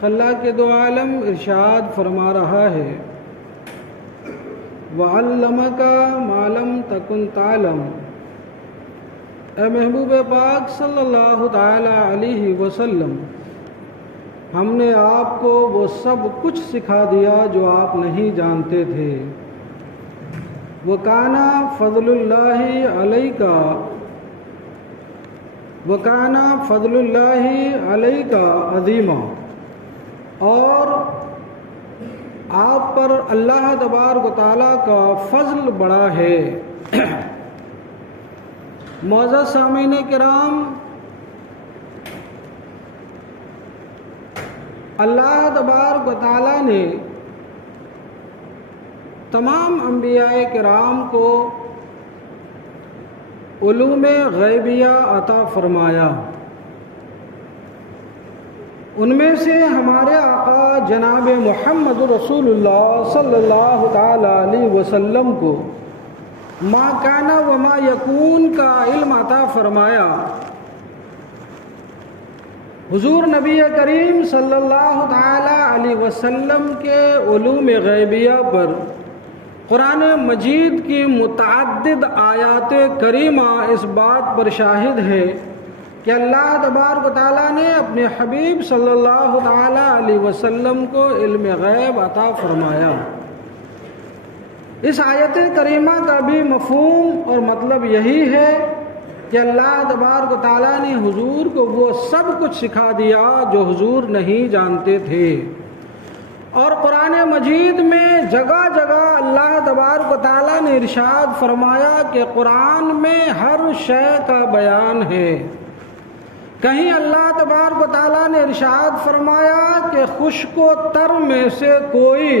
خلاق دو عالم ارشاد فرما رہا ہے وَعَلَّمَكَ مَا لَمْ تَكُنْ تَعْلَمُ۔ اے محبوب پاک صلی اللہ تعالی علیہ وسلم، ہم نے آپ کو وہ سب کچھ سکھا دیا جو آپ نہیں جانتے تھے۔ وَكَانَ فَضْلُ اللَّهِ عَلَيْكَ عَظِيمًا، اور آپ پر اللہ تبارک و تعالیٰ کا فضل بڑا ہے۔ معزز سامعین کرام، اللہ تبارک و تعالیٰ نے تمام انبیاء کرام کو علوم غیبیہ عطا فرمایا۔ ان میں سے ہمارے آقا جناب محمد رسول اللہ صلی اللہ تعالی علیہ وسلم کو ما کان و ما یکون کا علم عطا فرمایا۔ حضور نبی کریم صلی اللہ تعالی علیہ وسلم کے علوم غیبیہ پر قرآن مجید کی متعدد آیات کریمہ اس بات پر شاہد ہے کہ اللہ تبارک و تعالیٰ نے اپنے حبیب صلی اللہ تعالی علیہ وسلم کو علم غیب عطا فرمایا۔ اس آیت کریمہ کا بھی مفہوم اور مطلب یہی ہے کہ اللہ تبارک و تعالیٰ نے حضور کو وہ سب کچھ سکھا دیا جو حضور نہیں جانتے تھے۔ اور قرآن مجید میں جگہ جگہ اللہ تبارک و تعالیٰ نے ارشاد فرمایا کہ قرآن میں ہر شے کا بیان ہے۔ کہیں اللہ تبارک و تعالیٰ نے ارشاد فرمایا کہ خشک و تر میں سے کوئی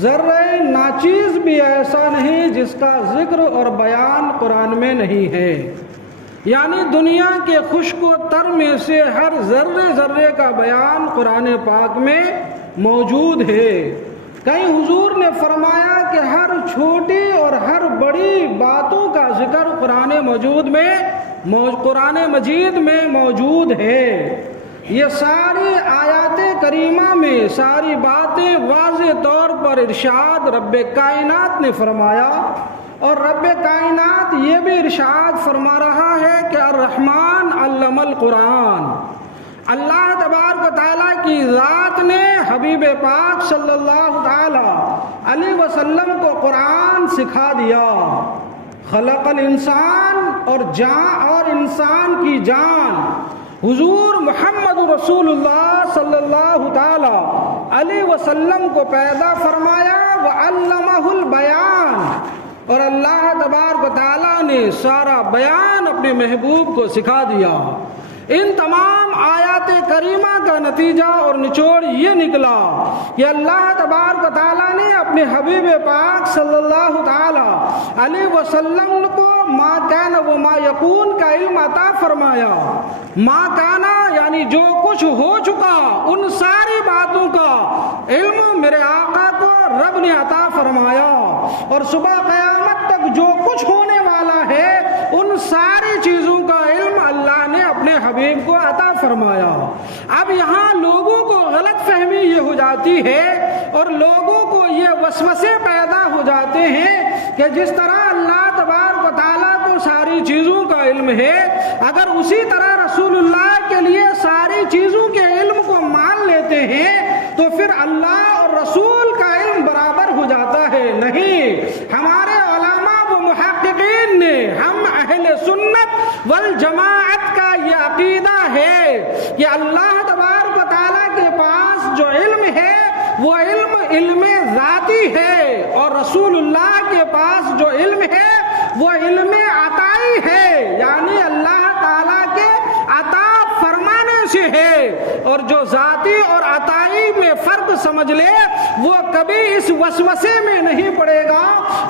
ذرہ ناچیز بھی ایسا نہیں جس کا ذکر اور بیان قرآن میں نہیں ہے، یعنی دنیا کے خشک و تر میں سے ہر ذرے ذرے کا بیان قرآن پاک میں موجود ہے۔ کہیں حضور نے فرمایا کہ ہر چھوٹی اور ہر بڑی باتوں کا ذکر قرآن مجید میں موجود ہے۔ یہ ساری آیات کریمہ میں ساری باتیں واضح طور پر ارشاد رب کائنات نے فرمایا، اور رب کائنات یہ بھی ارشاد فرما رہا ہے کہ الرحمن علم القرآن۔ اللہ تبارک و تعالیٰ کی ذات نے حبیب پاک صلی اللہ تعالی علیہ وسلم کو قرآن سکھا دیا۔ خلق الانسان، اور انسان کی جان حضور محمد رسول اللہ صلی اللہ تعالی علیہ وسلم کو پیدا فرمایا۔ وعلمہ البیان، اور اللہ تبارک و تعالیٰ نے سارا بیان اپنے محبوب کو سکھا دیا۔ ان تمام آیات کریمہ کا نتیجہ اور نچوڑ یہ نکلا کہ اللہ تبارک و تعالیٰ نے اپنے حبیب پاک صلی اللہ تعالی علیہ وسلم کو ما کان و ما یکون کا علم عطا فرمایا۔ ما کانا یعنی جو کچھ ہو چکا، ان ساری باتوں کا علم میرے آقا کو رب نے عطا فرمایا، اور صبح قیامت تک جو کچھ ہونے والا ہے ان ساری چیزوں کا علم اللہ نے اپنے حبیب کو عطا فرمایا۔ اب یہاں لوگوں کو غلط فہمی یہ ہو جاتی ہے اور لوگوں کو یہ وسوسے پیدا ہو جاتے ہیں کہ جس طرح اللہ تبارک و تعالیٰ کو ساری چیزوں کا علم ہے، اگر اسی طرح رسول اللہ کے لیے ساری چیزوں کے علم کو مان لیتے ہیں تو پھر اللہ اور رسول کا علم برابر ہو جاتا ہے۔ نہیں، ہمارے علماء و محققین نے، ہم اہل سنت والجماعت کا یہ عقیدہ ہے کہ اللہ تبارک و تعالیٰ کے پاس جو علم ہے وہ علم ذاتی ہے، اور رسول اللہ کے پاس جو علم ہے وہ علم عطائی ہے، یعنی اللہ تعالیٰ کے عطا فرمانے سے ہے۔ اور جو ذاتی اور عطائی میں فرق سمجھ لے وہ کبھی اس وسوسے میں نہیں پڑے گا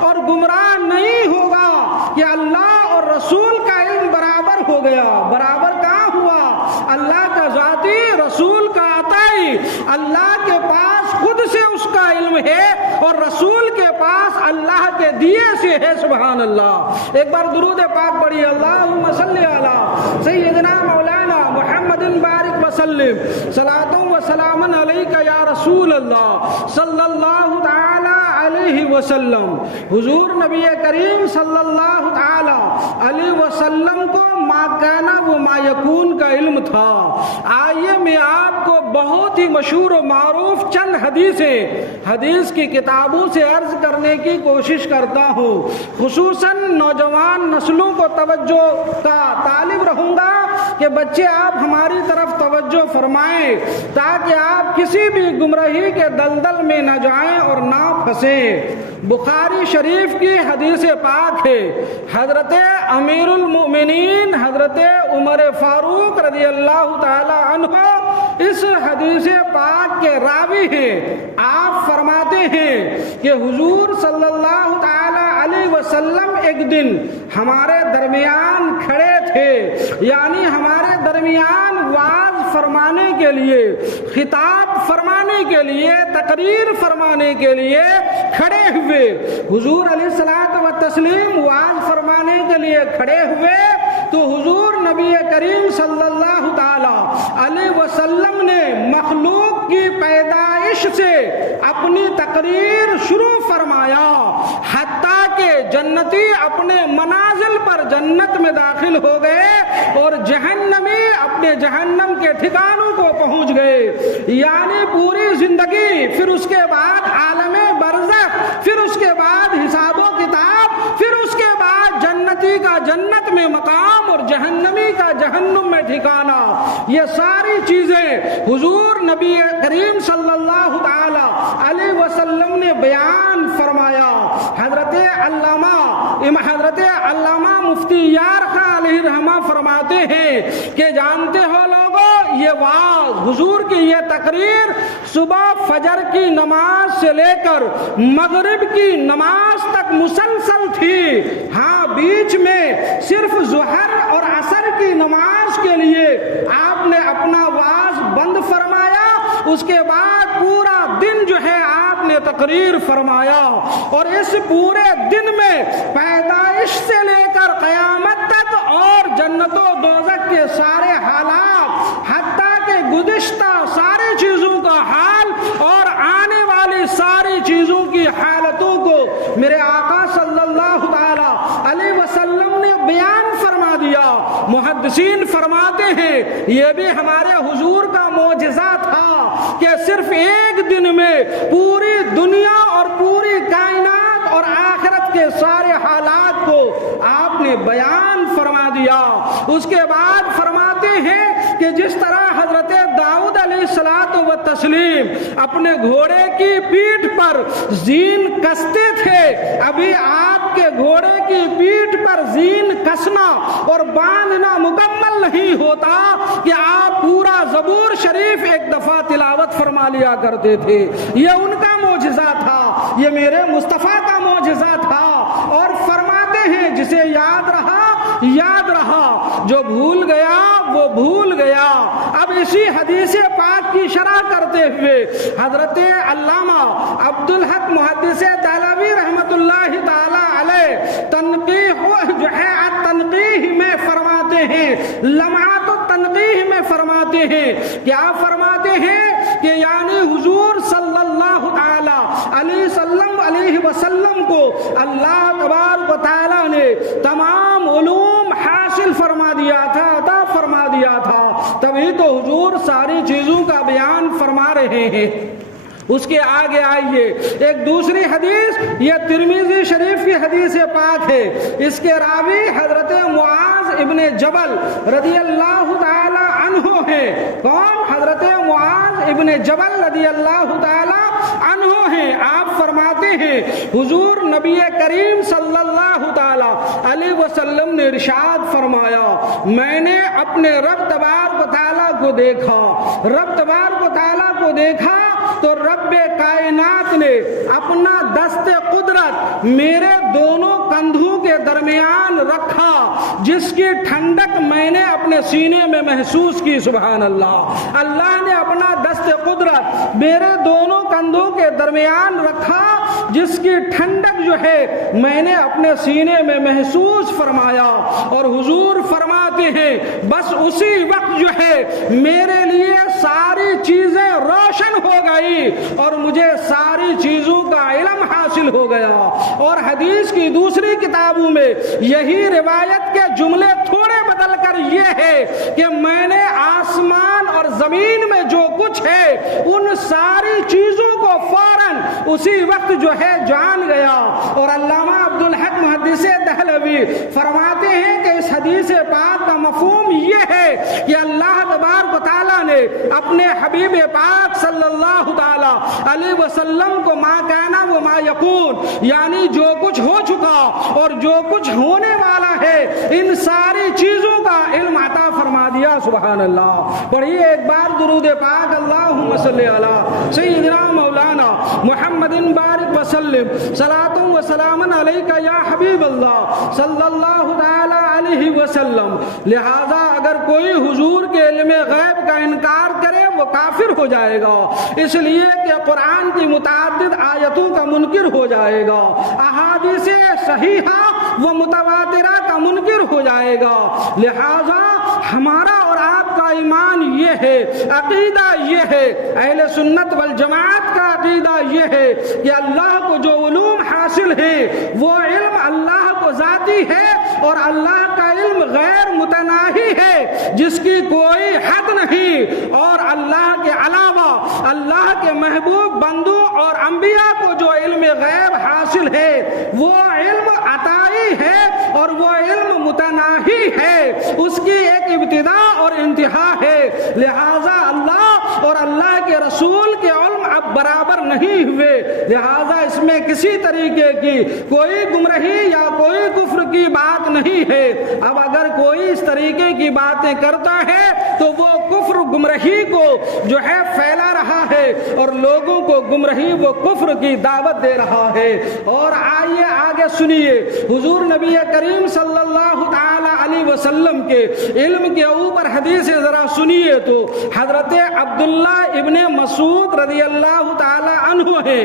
اور گمراہ نہیں ہوگا کہ اللہ اور رسول کا علم برابر ہو گیا۔ برابر کہاں ہوا؟ اللہ کا ذاتی، رسول کا عطائی۔ اللہ کے پاس خود سے اس کا علم ہے اور رسول کے پاس اللہ کے دیے سے ہے۔ سبحان اللہ۔ ایک بار درود پاک پڑھی، اللہم صلی علی سیدنا مولانا محمد محمد بارک وسلم صلاۃ و سلام علیک یا رسول اللہ صلی اللہ تعالی علیہ وسلم۔ حضور نبی کریم صلی اللہ تعالی علیہ وسلم کو ما کان و ما یکون کا علم تھا۔ آئیے میں آپ کو بہت ہی مشہور و معروف چند حدیث کی کتابوں سے عرض کرنے کی کوشش کرتا ہوں۔ خصوصاً نوجوان نسلوں کو توجہ کا طالب رہوں گا کہ بچے آپ ہماری طرف توجہ فرمائیں تاکہ آپ کسی بھی گمراہی کے دلدل میں نہ جائیں اور نہ پھنسیں۔ بخاری شریف کی حدیث پاک ہے، حضرت امیر المؤمنین حضرت عمر فاروق رضی اللہ تعالی عنہ اس حدیث پاک کے راوی ہیں۔ آپ فرماتے ہیں کہ حضور صلی اللہ تعالی علیہ وسلم ایک دن ہمارے درمیان کھڑے تھے، یعنی ہمارے درمیان وعظ فرمانے کے لیے، خطاب فرمانے کے لیے، تقریر فرمانے کے لیے کھڑے ہوئے۔ حضور علیہ الصلوۃ والتسلیم وعظ فرمانے کے لیے کھڑے ہوئے تو حضور نبی کریم صلی اللہ تعالی علیہ وسلم نے مخلوق کی پیدائش سے اپنی تقریر شروع فرمایا، حتیٰ کہ جنتی اپنے منازل پر جنت میں داخل ہو گئے اور جہنمی اپنے جہنم کے ٹھکانوں کو پہنچ گئے، یعنی پوری زندگی، پھر اس کے بعد عالم برزخ، پھر اس کے بعد حساب و کتاب، پھر اس کے بعد جنتی کا جنت میں مقام اور جہنمی کا جہنم میں ٹھکانہ، یہ ساری چیزیں حضور نبی کریم صلی اللہ تعالی علیہ وسلم نے بیان فرمایا۔ حضرت علامہ مفتی یار خان علیہ رحمہ فرماتے ہیں کہ جانتے ہو لوگوں، یہ وعظ حضور کی یہ تقریر صبح فجر کی نماز سے لے کر مغرب کی نماز تک مسلسل تھی۔ ہاں، بیچ میں صرف ظہر اور عصر کی نماز کے لیے آپ نے اپنا وعظ بند فرمایا، اس کے بعد پورا دن جو ہے آپ نے تقریر فرمایا، اور اس پورے دن میں پیدائش سے لے کر قیامت تک اور جنت و دوزخ کے سارے حالات، حتیٰ کہ گزشتہ ساری چیزوں کا حال اور آنے والی ساری چیزوں کی حالتوں کو میرے آقا صلی اللہ تعالی علیہ وسلم نے بیان فرما دیا۔ محدثین فرماتے ہیں یہ بھی ہمارے حضور کا معجزہ تھا کہ صرف ایک دن میں پوری دنیا اور پوری کائنات اور آخرت کے سارے حالات کو آپ نے بیان فرما دیا۔ اس کے بعد فرماتے ہیں کہ جس طرح حضرت داؤد علیہ الصلوۃ والتسلیم اپنے گھوڑے کی پیٹھ پر زین کستے تھے، ابھی آپ کے گھوڑے کی پیٹھ پر زین کسنا اور باندھنا مکمل نہیں ہوتا کہ آپ پورا زبور شریف ایک دفعہ تلاوت فرما لیا کرتے تھے۔ یہ ان کا معجزہ تھا، یہ میرے مصطفیٰ کا معجزہ تھا۔ اور فرماتے ہیں جسے یاد رہا یاد رہا، جو بھول گیا وہ بھول گیا۔ اب اسی حدیث پاک کی شرح کرتے ہوئے حضرت علامہ عبدالحق محدث دہلوی رحمۃ اللہ تعالی علیہ تنقیح جو ہے تنقیح میں فرماتے ہیں، لمعات التنقیح میں فرماتے ہیں، کیا فرماتے ہیں کہ یعنی حضور صلی اللہ تعالی علیہ وسلم کو اللہ تبارک و تعالی نے تمام علوم حاصل فرما دیا تھا، عطا فرما دیا تھا، تبھی تو حضور ساری چیزوں کا بیان فرما رہے ہیں۔ اس کے آگے آئیے ایک دوسری حدیث، یہ ترمذی شریف کی حدیث پاک ہے، اس کے راوی حضرت معاذ ابن جبل رضی اللہ تعالی عنہ ہیں۔ کون؟ حضرت معاذ ابن جبل رضی اللہ تعالی عنہ ہیں۔ آپ فرماتے ہیں حضور نبی کریم صلی اللہ تعالی علیہ وسلم نے ارشاد فرمایا، میں نے اپنے رب تبارک و تعالی کو دیکھا، رب تبارک و تعالی کو دیکھا تو رب کائنات نے اپنا دست قدرت میرے دونوں کندھوں کے درمیان رکھا، جس کی ٹھنڈک میں نے اپنے سینے میں محسوس کی۔ سبحان اللہ، اللہ نے اپنا دست دست قدرت میرے دونوں کندھوں کے درمیان رکھا، جس کی ٹھنڈک جو ہے میں نے اپنے سینے میں محسوس فرمایا۔ اور حضور فرماتے ہیں بس اسی وقت جو ہے میرے لیے ساری چیزیں روشن ہو گئی اور مجھے ساری چیزوں کا علم حاصل ہو گیا۔ اور حدیث کی دوسری کتابوں میں یہی روایت کے جملے تھوڑے بدل کر یہ ہے کہ میں نے آسمان اور زمین میں جو کچھ ہے ان ساری چیزوں کو فوراً اسی وقت جو ہے جان گیا۔ اور علامہ عبدالحق محدث دہلوی فرماتے ہیں کہ اس حدیث پاک کا مفہوم یہ ہے کہ اللہ تبارک و تعالیٰ نے اپنے حبیب پاک صلی اللہ تعالی علیہ وسلم کو ما کانا و ما یکون، یعنی جو کچھ ہو چکا اور جو کچھ ہونے والا ہے ان ساری چیزوں کا علم عطا فرما دیا۔ سبحان اللہ۔ پڑھیے ایک بار درود پاک، اللہم صلی علی سیدنا مولانا محمد بارک وسلم، صلاۃ و سلام علیک یا حبیب اللہ صلی اللہ تعالی علیہ وسلم۔ لہذا اگر کوئی حضور کے علم غیب کا انکار کرے وہ کافر ہو جائے گا، اس لیے کہ قرآن کی متعدد آیتوں کا منکر ہو جائے گا، احادیث صحیحہ و متواترہ کا منکر ہو جائے گا۔ لہذا ہمارا اور آپ کا ایمان یہ ہے، عقیدہ یہ ہے، اہل سنت والجماعت کا عقیدہ یہ ہے کہ اللہ کو جو علوم حاصل ہے وہ علم اللہ کو ذاتی ہے اور اللہ کا علم غیر متناہی ہے جس کی کوئی حد نہیں، اور اللہ کے علاوہ اللہ کے محبوب بندوں اور انبیاء کو جو علم غیب حاصل ہے وہ علم عطائی ہے اور وہ علم متناہی ہے، اس کی ایک ابتدا اور انتہا ہے۔ لہذا اللہ اور اللہ کے رسول کے علم اب برابر نہیں ہوئے، لہذا اس میں کسی طریقے کی کوئی گمراہی یا کوئی کفر کی بات نہیں ہے۔ اب اگر کوئی اس طریقے کی باتیں کرتا ہے تو وہ کفر گمراہی کو جو ہے پھیلا رہا ہے اور لوگوں کو گمراہی و کفر کی دعوت دے رہا ہے۔ اور آئیے آگے سنیے، حضور نبی کریم صلی اللہ تعالی علیہ وسلم کے علم کے اوپر حدیث ذرا سنیے تو حضرت عبداللہ ابن مسعود رضی اللہ تعالی عنہ ہے،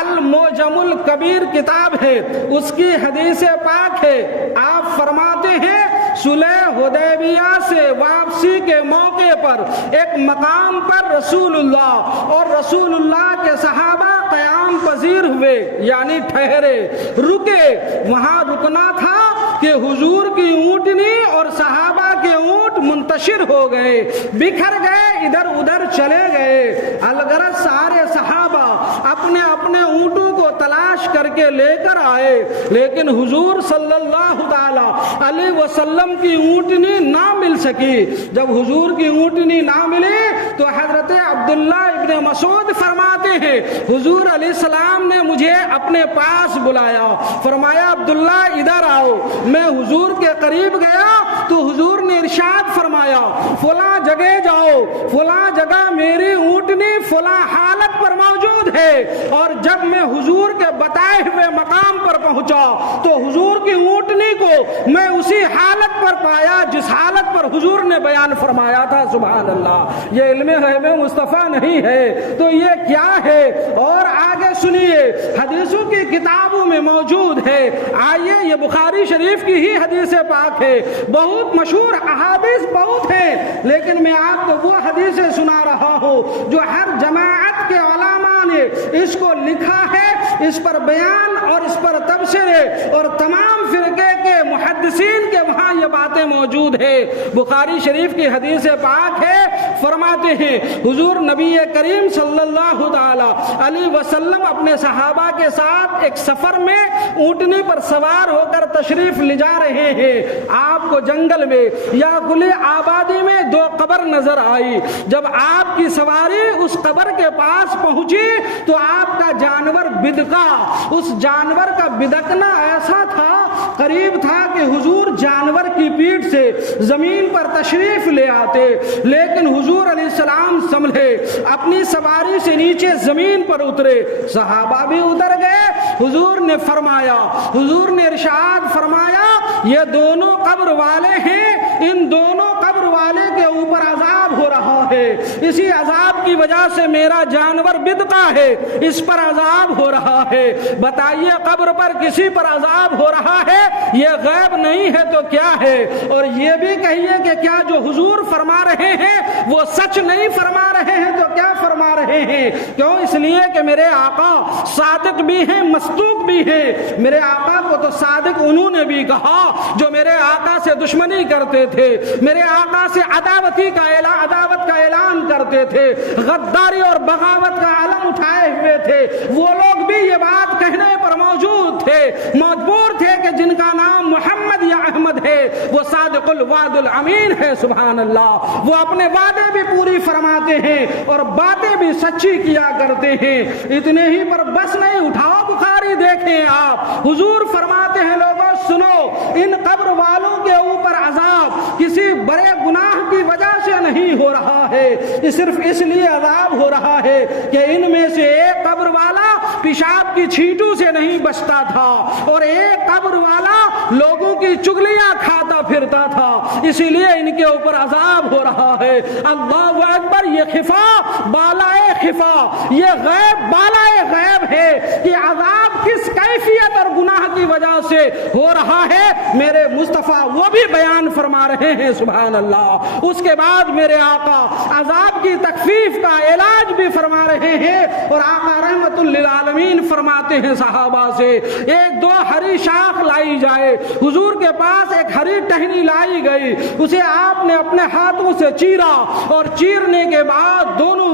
المعجم الکبیر کتاب ہے، اس کی حدیث پاک ہے۔ آپ فرماتے ہیں صلح حدیبیہ سے واپسی کے موقع پر ایک مقام پر رسول اللہ اور رسول اللہ کے صحابہ قیام پذیر ہوئے، یعنی ٹھہرے، رکے۔ وہاں رکنا تھا کہ حضور کی اونٹنی اور صحابہ کے اونٹ منتشر ہو گئے، بکھر گئے، ادھر ادھر چلے گئے۔ الغرض سارے صحابہ اپنے اپنے اونٹوں کو تلاش کر کے لے کر آئے، لیکن حضور صلی اللہ تعالی علیہ وسلم کی اونٹنی نہ مل سکی۔ جب حضور کی اونٹنی نہ ملی تو حضرت عبداللہ ابن مسعود فرماتے ہیں حضور علیہ السلام نے مجھے اپنے پاس بلایا، فرمایا عبداللہ ادھر آؤ۔ میں حضور کے قریب گیا تو حضور نے ارشاد فرمایا فلاں جگہ جاؤ، فلاں جگہ میری اونٹنی فلاں حالت پر موجود ہے۔ اور جب میں حضور کے بتائے ہوئے مقام پر پہنچا تو حضور کی اونٹنی کو میں اسی حالت پر پایا جس حالت پر حضور نے بیان فرمایا تھا۔ سبحان اللہ، یہ علم غیب مصطفیٰ نہیں ہے تو یہ کیا ہے؟ اور آگے سنیے، حدیثوں کی کتابوں میں موجود ہے۔ آئیے، یہ بخاری شریف کی ہی حدیث پاک ہے، بہت مشہور احادیث بہت ہیں، لیکن میں آپ کو وہ حدیثیں سنا رہا ہوں جو ہر جماعت کے علماء نے اس کو لکھا ہے، اس پر بیان اور اس پر تبصرے اور تمام فرقے کے محدثین کے وہاں یہ باتیں موجود ہے۔ بخاری شریف کی حدیث پاک ہے، فرماتے ہیں حضور نبی کریم صلی اللہ تعالی علیہ وسلم اپنے صحابہ کے ساتھ ایک سفر میں اونٹنی پر سوار ہو کر تشریف لے جا رہے ہیں۔ آپ کو جنگل میں یا کھلی آبادی میں دو قبر نظر آئی۔ جب آپ کی سواری اس قبر کے پاس پہنچی تو آپ کا جانور بدکا۔ اس جانور کا بدکنا ایسا تھا، قریب تھا کہ حضور جانور کی پیٹھ سے زمین پر تشریف لے آتے، لیکن حضور علیہ السلام سنبھلے، اپنی سواری سے نیچے زمین پر اترے، صحابہ بھی اتر گئے۔ حضور نے فرمایا، حضور نے ارشاد فرمایا یہ دونوں قبر والے ہیں، ان دونوں قبر والے کے اوپر عذاب عذاب ہو رہا ہے، اسی عذاب کی وجہ سے میرا جانور بدقہ ہے، اس پر عذاب ہو رہا ہے۔ بتائیے قبر پر کسی پر عذاب ہو رہا ہے، یہ غیب نہیں ہے تو کیا ہے؟ اور یہ بھی کہیے کہ کیا جو حضور فرما رہے ہیں وہ سچ نہیں فرما رہے ہیں تو کیا فرما رہے ہیں؟ کیوں؟ اس لیے کہ میرے آقا صادق بھی ہیں، مصدوق بھی ہیں۔ میرے آقا کو تو صادق انہوں نے بھی کہا جو میرے آقا سے دشمنی کرتے تھے، میرے آقا سے عداوت کا اعلان کرتے تھے، غداری اور بغاوت کا علم اٹھائے ہوئے تھے، وہ لوگ بھی یہ بات کہنے پر موجود تھے، مجبور تھے کہ جن کا نام محمد یا احمد ہے وہ صادق الوعد الامین ہے۔ سبحان اللہ، وہ اپنے وعدے بھی پوری فرماتے ہیں اور باتیں بھی سچی کیا کرتے ہیں۔ اتنے ہی پر بس نہیں، اٹھاؤ بخاری دیکھیں آپ، حضور فرماتے ہیں لوگوں سنو، ان قبر والوں کے اوپر عذاب کسی بڑے گناہ کی وجہ سے نہیں ہو رہا ہے، صرف اس لیے عذاب ہو رہا ہے کہ ان میں سے ایک قبر والا پیشاب کی چھینٹوں سے نہیں بچتا تھا اور ایک قبر والا لوگوں کی چگلیاں کھاتا پھرتا تھا، اسی لیے ان کے اوپر عذاب ہو رہا ہے۔ اللہ اکبر، یہ خفا بالائے خفا، یہ غیب بالائے غیب ہے کہ عذاب کس کیفیت اور گناہ کی وجہ سے ہو رہا ہے، میرے مصطفیٰ وہ بھی بیان فرما رہے ہیں۔ سبحان اللہ۔ اس کے بعد میرے آقا عذاب کی تخفیف کا علاج بھی فرما رہے ہیں، اور آقا رحمت للعالمین فرماتے ہیں صحابہ سے ایک دو ہری شاخ لائی جائے، حضور کے پاس ایک ہری ٹہنی لائی گئی، اسے آپ نے اپنے ہاتھوں سے چیرا اور چیرنے کے بعد دونوں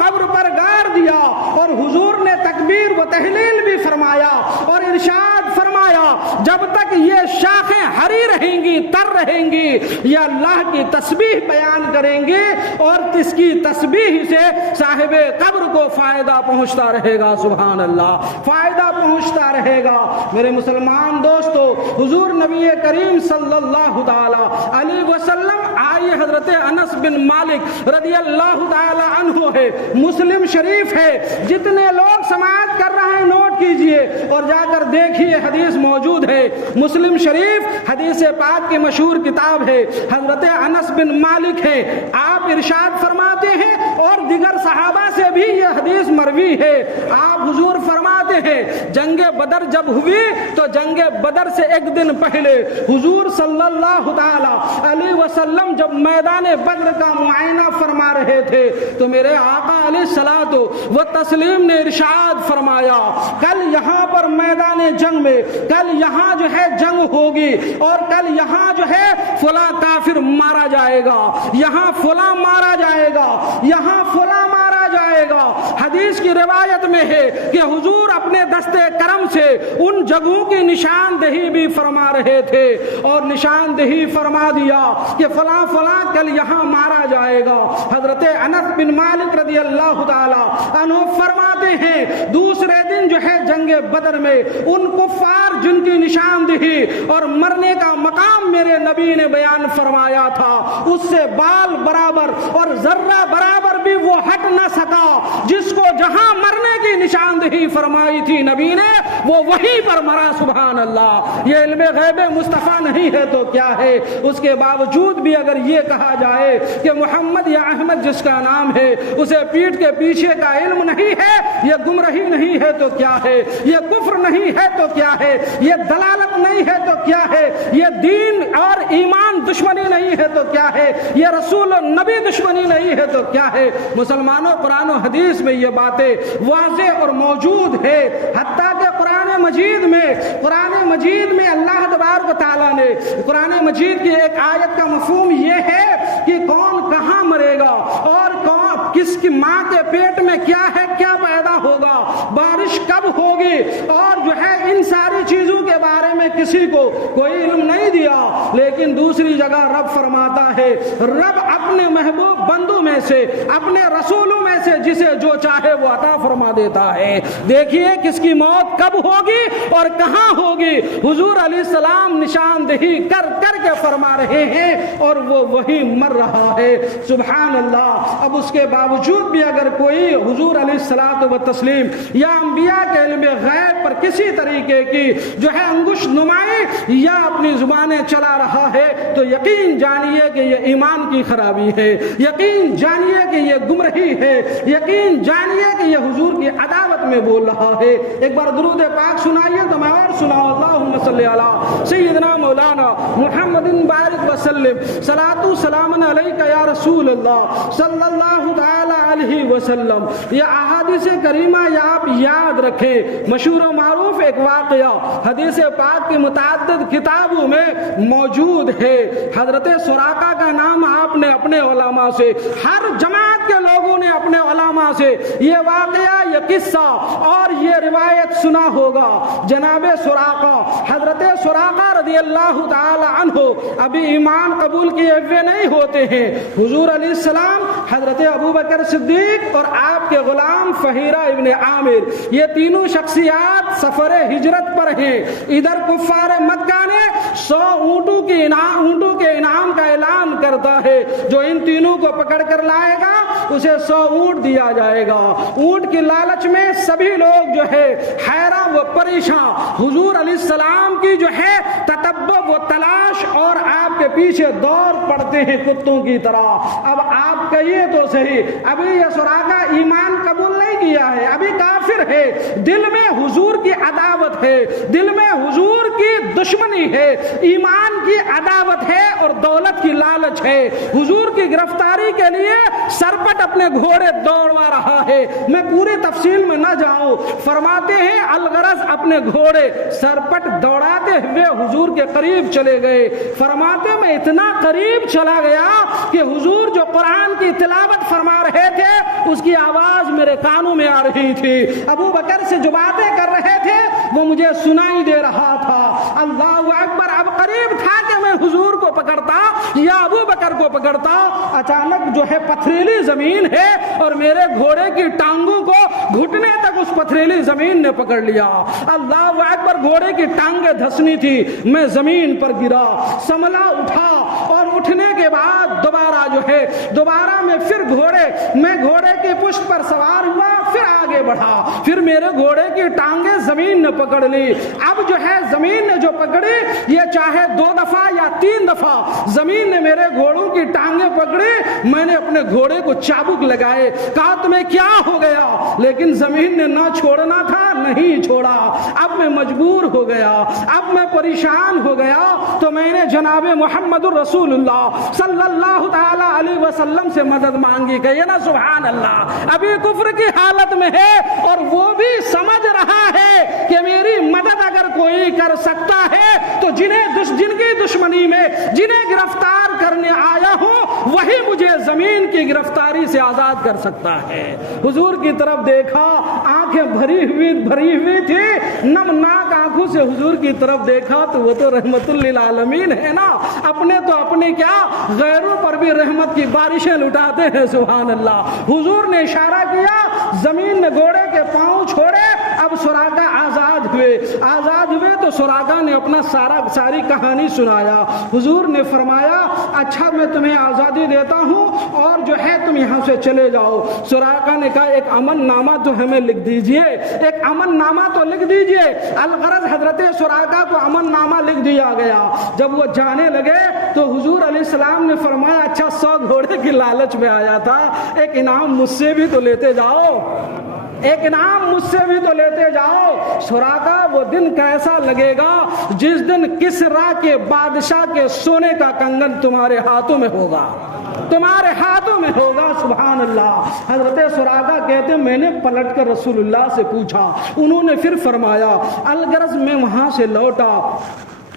قبر پر گاڑ دیا، اور حضور نے تکبیر و تہلیل بھی فرمایا اور ارشاد فرمایا جب تک یہ شاخیں ہری رہیں گی، تر رہیں گی، یہ اللہ کی تسبیح بیان کریں گے اور اس کی تسبیح سے صاحب قبر کو فائدہ پہنچتا رہے گا۔ سبحان اللہ، فائدہ پہنچتا رہے گا۔ میرے مسلمان دوستو، حضور نبی کریم صلی اللہ تعالی علیہ وسلم، آئیے حضرت انس بن مالک رضی اللہ تعالی عنہ ہے، مسلم شریف ہے، جتنے لوگ سماعت کر رہے ہیں نوٹ کیجئے اور جا کر دیکھیے، حدیث موجود ہے مسلم شریف، حدیث پاک کی مشہور کتاب ہے، حضرت انس بن مالک ہے، آپ ارشاد فرماتے ہیں اور دیگر صحابہ سے بھی یہ حدیث مروی ہے، آپ حضور فرماتے ہیں جنگ بدر جب ہوئی تو جنگ بدر سے ایک دن پہلے حضور صلی اللہ تعالی علیہ وسلم جب میدان بدر کا معائنہ فرما رہے تھے تو میرے آقا علیہ الصلوۃ والتسلیم نے ارشاد فرمایا کل یہاں پر میدان جنگ میں، کل یہاں جو ہے جنگ ہوگی اور کل یہاں جو ہے فلاں کافر مارا جائے گا، یہاں فلاں مارا جائے گا، یہاں فلاں مارا جائے گا۔ حدیث کی روایت میں ہے کہ حضور اپنے دستے کرم سے ان جگہوں کی نشاندہی بھی فرما رہے تھے اور نشاندہی فرما دیا کہ فلاں فلاں کل یہاں مارا جائے گا۔ حضرت انس بن مالک رضی اللہ تعالی عنہ فرماتے ہیں دوسرے دن جو ہے جنگ بدر میں ان کفار جن کی نشاندہی اور مرنے کا مقام میرے نبی نے بیان فرمایا تھا، اس سے بال برابر اور ذرہ برابر بھی وہ ہٹ نہ سکا، جس کو جہاں مرنے کی نشاندہی فرمائی تھی نبی نے وہ وہیں پر مرا۔ سبحان اللہ، یہ علم غیب مصطفیٰ نہیں ہے تو کیا ہے؟ اس کے باوجود بھی اگر یہ کہا جائے کہ محمد یا احمد جس کا نام ہے اسے پیٹھ کے پیچھے کا علم نہیں ہے، یہ گمراہی نہیں ہے تو کیا ہے؟ یہ کفر نہیں ہے تو کیا ہے؟ یہ دلالت نہیں ہے تو کیا ہے؟ یہ دین اور ایمان دشمنی نہیں ہے تو کیا ہے؟ یہ رسول و نبی دشمنی نہیں ہے تو کیا ہے؟ مسلمانوں، قرآن و حدیث میں یہ باتیں واضح اور موجود ہے، حتیٰ کہ قرآن مجید میں اللہ تبارک و تعالیٰ نے قرآن مجید کی ایک آیت کا مفہوم یہ ہے کہ کون کہاں مرے گا اور کون کس کی ماں کے پیٹ میں کیا ہے، کیا پیدا ہوگا، بارش کب ہوگی، اور جو ہے ان ساری چیزوں کے بارے میں کسی کو کوئی علم نہیں دیا۔ لیکن دوسری جگہ رب فرماتا ہے، رب اپنے محبوب بندوں میں سے، اپنے رسولوں میں سے جسے جو چاہے وہ عطا فرما دیتا ہے۔ دیکھیے کس کی موت کب ہوگی اور کہاں ہوگی، حضور علیہ السلام نشاندہی کر کر کے فرما رہے ہیں اور وہ وہی مر رہا ہے۔ سبحان اللہ۔ اب اس کے باوجود بھی اگر کوئی حضور علیہ الصلوۃ والتسلیم یا انبیاء کے علم غیب پر کسی طریقے کی جو ہے انگشت نمائی یا اپنی زبانیں چلا رہا ہے تو یقین جانیے کہ یہ ایمان کی خرابی ہے، یقین جانیے کہ یہ گمراہی ہے، یقین جانیے کہ یہ حضور کی عداوت میں بول رہا ہے۔ ایک بار درود پاک سنائیے تو میں اور سناؤں۔ اللہم صلی علی سیدنا مولانا محمد بارک وسلم، صلاۃ و سلام علیک یا رسول اللہ صلی اللہ تعالی علیہ وسلم۔ یہ احادیث کریمہ یا آپ یاد رکھیں، مشہور و معروف ایک واقعہ حدیث پاک کی متعدد کتابوں میں موجود ہے۔ حضرت سراقہ کا نام آپ نے اپنے علماء سے، ہر جماعت کے لوگوں نے اپنے علماء سے یہ واقعہ، یہ قصہ اور یہ روایت سنا ہوگا۔ جناب سراقہ، حضرت سراقہ رضی اللہ تعالی عنہ ابھی ایمان قبول کیے ہوئے نہیں ہوتے ہیں۔ حضور علیہ السلام، حضرت ابوبکر صدیق اور آپ کے غلام فہیرہ ابن عامر، یہ تینوں شخصیات سفر ہجرت پر ہیں۔ ادھر کفار مکہ نے 100 اونٹوں کے انعام کا اعلان کرتا ہے، جو ان تینوں کو پکڑ کر لائے گا اسے 100 اونٹ دیا جائے گا۔ اونٹ کی لالچ میں سبھی لوگ جو ہے حیران و پریشان، حضور علیہ السلام کی جو ہے تتبع و تلاش اور آپ کے پیچھے دوڑ پڑتے ہیں کتوں کی طرح۔ اب آپ کہیے تو صحیح، ابھی یہ سراقہ ایمان قبول نہیں کیا ہے، ابھی کافر ہے، دل میں حضور کی عداوت ہے، دل میں حضور کی دشمنی ہے، ایمان کی عداوت ہے اور دولت کی لالچ ہے۔ حضور کی گرفتاری کے لیے سرپٹ اپنے گھوڑے دوڑوا رہا ہے۔ میں پوری تفصیل میں نہ جاؤں، فرماتے ہیں الغرض اپنے گھوڑے سرپٹ دوڑاتے ہوئے حضور کے قریب چلے گئے۔ فرماتے میں اتنا قریب چلا گیا کہ حضور جو قرآن کی تلاوت فرما رہے تھے اس کی آواز میرے کانوں میں آ رہی تھی، ابو بکر سے جو باتیں کر رہے تھے وہ مجھے سنائی دے رہا تھا۔ اللہ اکبر۔ اب قریب تھا کہ میں حضور کو پکڑتا یا ابو بکر کو پکڑتا، اچانک جو ہے پتھریلی زمین ہے اور میرے گھوڑے کی ٹانگوں کو گھٹنے تک اس پتھریلی زمین نے پکڑ لیا۔ اللہ اکبر۔ گھوڑے کی ٹانگیں دھسنی تھی، میں زمین پر گرا، سنبھلا، اٹھا اور اٹھنے کے بعد دوبارہ میں گھوڑے کی پشت پر سوار ہوا، پھر آگے بڑھا، پھر میرے گھوڑے کی ٹانگیں زمین نے پکڑ لی۔ اب جو ہے زمین نے جو پکڑی، یہ چاہے 2 دفعہ یا 3 دفعہ زمین نے میرے گھوڑوں کی ٹانگیں پکڑی، میں نے اپنے گھوڑے کو چابک لگائے، کہا تمہیں کیا ہو گیا، لیکن زمین نے نہ چھوڑنا تھا، نہیں چھوڑا۔ اب میں مجبور ہو گیا، اب میں پریشان ہو گیا، تو میں نے جناب محمد الرسول اللہ صلی اللہ تعالی علیہ وسلم سے مدد مانگی۔ کہیے نا سبحان اللہ۔ ابھی کفر کی حالت میں ہے اور وہ بھی سمجھ رہا ہے کہ میری مدد اگر کوئی کر سکتا ہے تو جن کی دشمنی میں جنہیں گرفتار کرنے آیا ہوں وہی مجھے زمین کی گرفتاری سے آزاد کر سکتا ہے۔ حضور کی طرف دیکھا، آنکھیں بھری ہوئی تھی، نمناک آنکھوں سے حضور کی طرف دیکھا تو وہ تو رحمت للعالمین ہے نا، اپنے کیا غیروں پر بھی رحمت کی بارشیں لٹاتے ہیں۔ سبحان اللہ۔ حضور نے اشارہ کیا، زمین نے گھوڑے کے پاؤں چھوڑے، اب سراقہ آزاد ہوئے تو سراقہ نے اپنا ساری کہانی سنایا۔ حضور نے فرمایا اچھا میں تمہیں آزادی دیتا ہوں اور جو ہے تم یہاں سے چلے جاؤ۔ سراقہ نے کہا ایک امن نامہ تو ہمیں لکھ دیجئے، ایک امن نامہ تو لکھ دیجئے۔ الغرض حضرت سراقہ کو امن نامہ لکھ دیا گیا۔ جب وہ جانے لگے تو حضور علیہ السلام نے فرمایا اچھا 100 گھوڑے کی لالچ میں آیا تھا، ایک انعام مجھ سے بھی تو لیتے جاؤ، ایک انعام مجھ سے بھی تو لیتے جاؤ۔ سراقہ وہ دن کیسا لگے گا جس دن کسرا کے بادشاہ کے سونے کا کنگن تمہارے ہاتھوں میں ہوگا، تمہارے ہاتھوں میں ہوگا۔ سبحان اللہ۔ حضرت سراقہ کہتے میں نے پلٹ کر رسول اللہ سے پوچھا، انہوں نے پھر فرمایا الغرض میں وہاں سے لوٹا،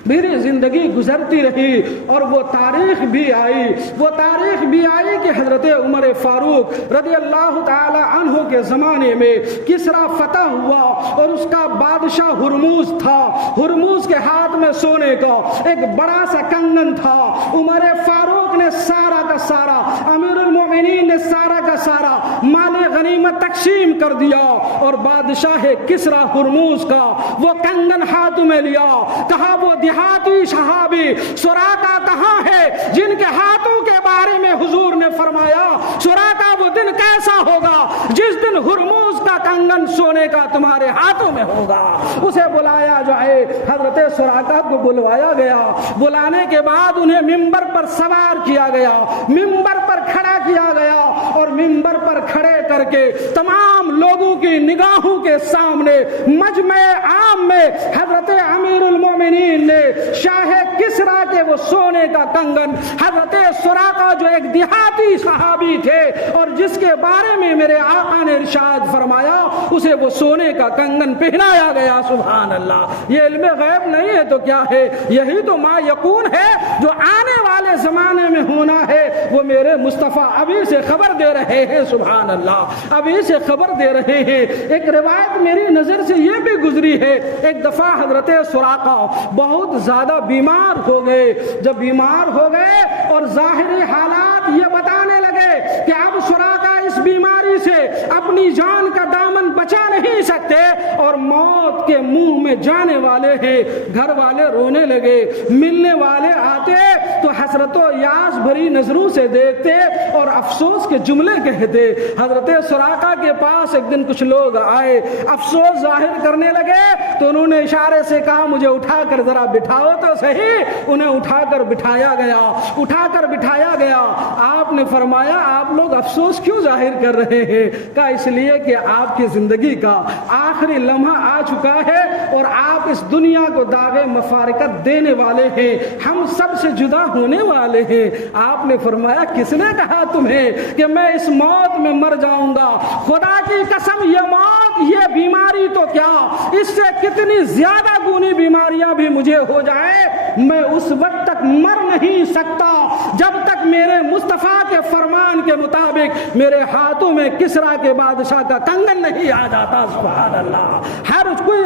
میری زندگی گزرتی رہی اور وہ تاریخ بھی آئی کہ حضرت عمر فاروق رضی اللہ تعالی عنہ کے زمانے میں کسرا فتح ہوا اور اس کا بادشاہ ہرموز تھا۔ ہرموز کے ہاتھ میں سونے کا ایک بڑا سا کنگن تھا۔ عمر فاروق پاک نے سارا کا سارا، امیر المومنین نے سارا کا سارا مال غنیمت تقسیم کر دیا، اور بادشاہ کسریٰ ہرموز کا وہ کنگن ہاتھ میں لیا، کہا وہ دیہاتی صحابی سراقہ کہاں ہے جن کے ہاتھوں کے بارے میں حضور نے فرمایا سراقہ وہ دن کیسا ہوگا جس دن ہرموز کا کنگن سونے کا تمہارے ہاتھوں میں ہوگا۔ اسے بلایا جائے، حضرت سراقہ کو بلوایا گیا، بلانے کے بعد انہیں ممبر پر سوار کیا گیا، ممبر پر کھڑا کیا گیا، اور ممبر پر کھڑے کر کے تمام لوگوں کی نگاہوں کے سامنے مجمع عام میں حضرت امیر المومنین نے شاہ کسریٰ کے وہ سونے کا کنگن حضرت سراقہ جو ایک دیہاتی صحابی تھے اور جس کے بارے میں میرے آقا نے ارشاد فرمایا اسے وہ سونے کا کنگن پہنایا گیا۔ سبحان اللہ، یہ علم غیب نہیں ہے تو کیا ہے؟ یہی تو ما یکون ہے جو آنے والے زمانے میں ہونا ہے، وہ میرے مصطفیٰ ابھی سے خبر دے رہے ہیں۔ سبحان اللہ، ابھی سے خبر دے رہے ہیں۔ ایک روایت میری نظر سے یہ بھی گزری ہے، ایک دفعہ حضرت سراقہ بہت زیادہ بیمار ہو گئے، جب بیمار ہو گئے اور ظاہری حالات یہ بتانے لگے کہ اب سراقہ اس بیماری سے اپنی جان کا دامن بچا نہیں سکتے اور موت کے منہ میں جانے والے ہیں، گھر والے رونے لگے، ملنے والے آتے تو حسرت و یاس بھری نظروں سے دیکھتے اور افسوس کے جملے کہتے۔ حضرت سراقہ کے پاس ایک دن کچھ لوگ آئے، افسوس ظاہر کرنے لگے تو انہوں نے اشارے سے کہا مجھے اٹھا کر ذرا بٹھاؤ تو صحیح۔ انہیں اٹھا کر بٹھایا گیا، اٹھا کر بٹھایا گیا۔ آپ نے فرمایا آپ لوگ افسوس کیوں ظاہر کر رہے ہیں؟ کہا اس لیے کہ آپ کی زندگی کا آخری لمحہ آ چکا ہے اور آپ اس دنیا کو داغ مفارقت دینے والے ہیں، ہم سب سے جدا ہونے والے ہیں۔ آپ نے فرمایا کس نے کہا تمہیں کہ میں اس موت میں مر جاؤں گا؟ خدا کی قسم یہ موت، یہ بیماری تو کیا، اس سے کتنی زیادہ گونی بیماریاں بھی مجھے ہو جائے میں اس وقت تک مر نہیں سکتا جب تک میرے مصطفیٰ کے فرمان کے مطابق میرے ہاتھوں میں کسریٰ کے بادشاہ کا کنگن نہیں آ جاتا۔ سبحان اللہ،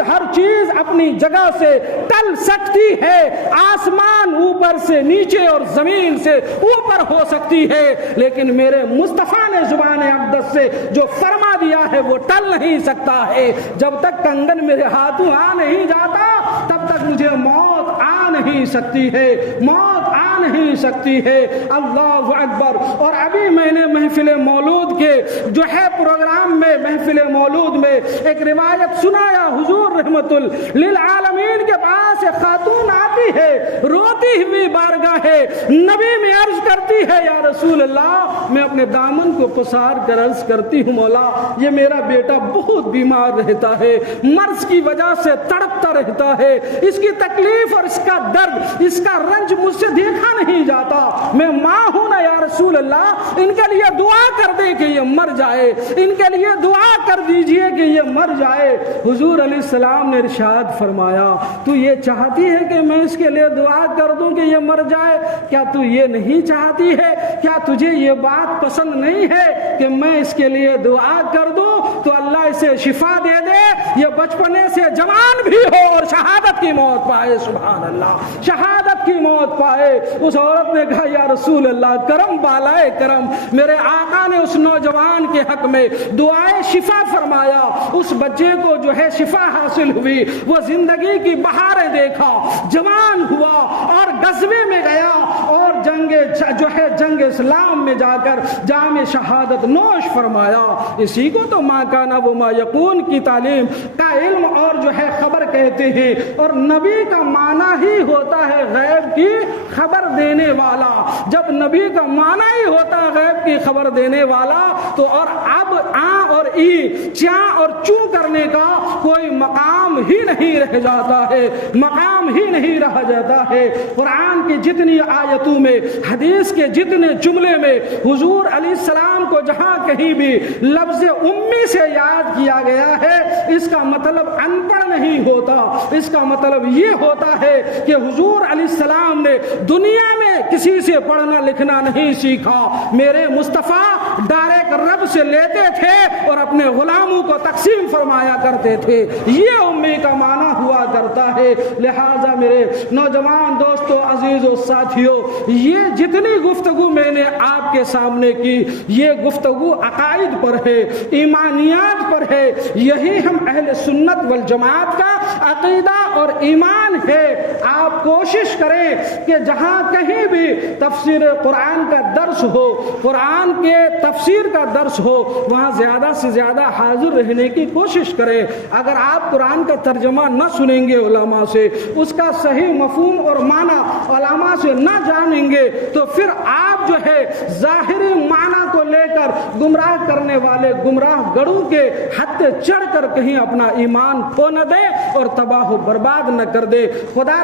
ہر چیز اپنی جگہ سے ٹل سکتی ہے، آسمان اوپر سے نیچے اور زمین سے اوپر ہو سکتی ہے، لیکن میرے مصطفیٰ نے زبان اقدس سے جو فرما دیا ہے وہ ٹل نہیں سکتا ہے۔ جب تک کنگن میرے ہاتھوں آ نہیں جاتا تب تک مجھے موت آ نہیں سکتی ہے، موت آ نہیں سکتی ہے۔ اللہ اکبر۔ اور ابھی میں نے محفل مولود کے جو ہے پروگرام میں، محفل مولود میں ایک روایت سنایا، حضور رحمت للعالمین کے پاس ایک خاتون آتی ہے روتی ہوئی بارگاہ نبی میں عرض کرتی ہے یا رسول اللہ میں اپنے دامن کو پسار کر عرض کرتی ہوں مولا یہ میرا بیٹا بہت بیمار رہتا ہے، مرض کی وجہ سے تڑپتا رہتا ہے، اس کی تکلیف اور اس کا درد، اس کا رنج مجھ سے دیکھا نہیں جاتا، میں ماں ہوں نا یا رسول اللہ، ان کے لیے دعا کر دے کہ یہ مر جائے، ان کے لیے دعا کر دیجئے کہ یہ مر جائے۔ حضور علیہ السلام نے ارشاد فرمایا تو یہ چاہتی ہے کہ میں اس کے لیے دعا کر دوں کہ یہ مر جائے؟ کیا تو یہ نہیں چاہتی ہے؟ کیا تجھے یہ بات پسند نہیں ہے کہ میں اس کے لیے دعا کر دوں تو اللہ اسے شفا دے دے، یہ بچپنے سے جوان بھی ہو اور شہادت کی موت پائے؟ سبحان اللہ، شہادت کی موت پائے۔ اس عورت نے کہا یا رسول اللہ کرم بالائے کرم، میرے آقا نے اس نوجوان کے حق میں دعائے شفا فرمایا، اس بچے کو جو ہے شفا حاصل ہوئی، وہ زندگی کی بہاریں دیکھا، جوان ہوا اور غزوے میں گیا اور جنگ اسلام میں جا کر جام شہادت نوش فرمایا۔ اسی کو تو ما کانا و ما یکون کی تعلیم کا علم اور جو ہے خبر کہتے ہیں، اور نبی کا معنی ہی ہوتا ہے غیب کی خبر دینے والا۔ جب نبی کا معنی ہی ہوتا ہے غیب کی خبر دینے والا تو اور اب آ اور ای چاں اور چوں کرنے کا کوئی مقام ہی نہیں رہ جاتا ہے، مقام ہی نہیں رہ جاتا ہے۔ قرآن کی جتنی آیتوں میں، حدیث کے جتنے جملے میں حضور علیہ السلام کو جہاں کہیں بھی لفظ امی سے یاد کیا گیا ہے، اس کا مطلب ان پڑھ نہیں ہوتا، اس کا مطلب یہ ہوتا ہے کہ حضور علیہ السلام نے دنیا میں کسی سے پڑھنا لکھنا نہیں سیکھا، میرے مصطفیٰ ڈائریکٹ رب سے لیتے تھے اور اپنے غلاموں کو تقسیم فرمایا کرتے تھے، یہ امی کا معنی ہوا کرتا ہے۔ لہٰذا میرے نوجوان دوستو، عزیزو، ساتھیو، یہ جتنی گفتگو میں نے آپ کے سامنے کی، یہ گفتگو عقائد پر ہے، ایمانیات پر ہے، یہی ہم اہل سنت والجماعت کا عقیدہ اور ایمان ہے۔ آپ کوشش کریں کہ جہاں کہیں بھی تفسیر قرآن کا درس ہو، قرآن کے تفسیر کا درس ہو، وہاں زیادہ سے زیادہ حاضر رہنے کی کوشش کریں۔ اگر آپ قرآن کا ترجمہ نہ سنیں گے علماء سے، اس کا صحیح مفہوم اور معنی علماء سے نہ جانیں گے، تو پھر آپ جو ہے ظاہری معنی کو لے کر گمراہ کرنے والے گمراہ گڑوں کے حد چڑھ کر کہیں اپنا ایمان کھو نہ دے اور تباہ و برباد نہ کر دے۔ خدا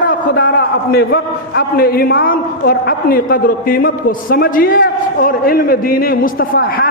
را اپنے وقت، اپنے ایمان اور اپنی قدر و قیمت کو سمجھیے اور علم دین مصطفیٰ